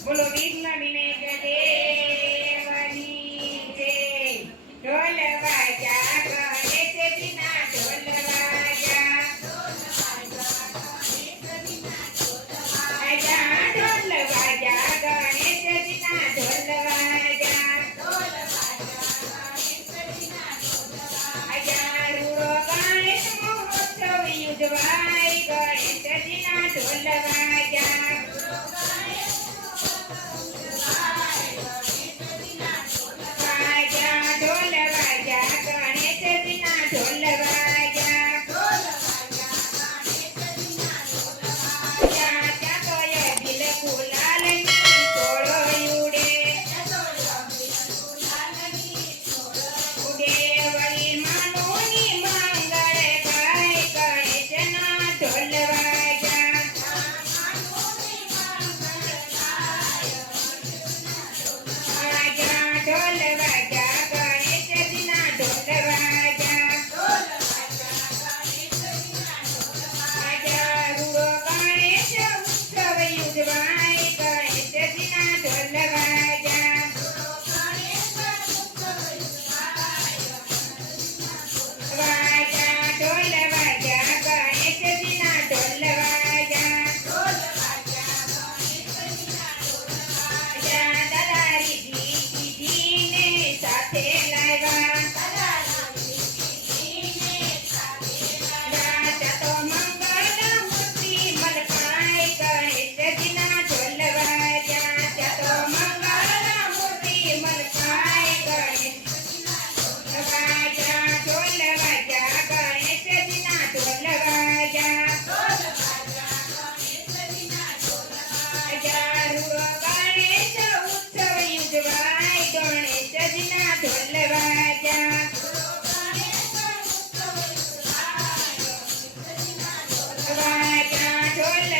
બોલો વિઘ્ન વિનાયક દેવની Lola.